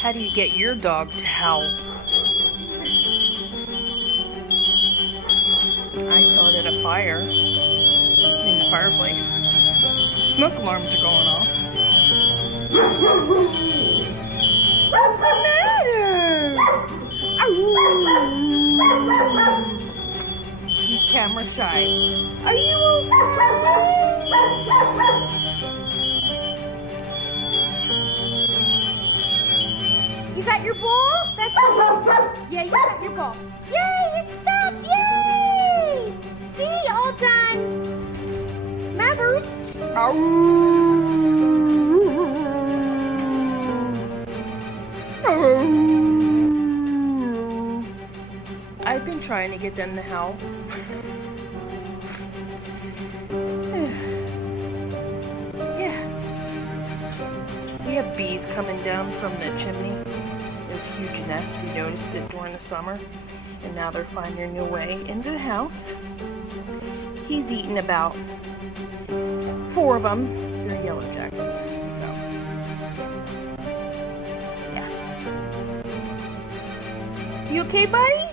How do you get your dog to howl? I started a fire in the fireplace. Smoke alarms are going off. What's the matter? He's camera shy. Are you okay? You got your ball? That's it. Yeah, you got your ball. Yay, it stopped. Yay! See, all done. Maverick. I've been trying to get them to howl. Yeah. We have bees coming down from the chimney. There's a huge nest. We noticed it during the summer. And now they're finding their way into the house. He's eaten about 4 of them. They're yellow jackets, so yeah. You okay, buddy?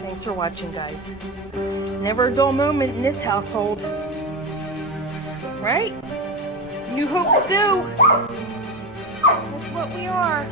Thanks for watching, guys. Never a dull moment in this household. Right? You hope so. That's what we are.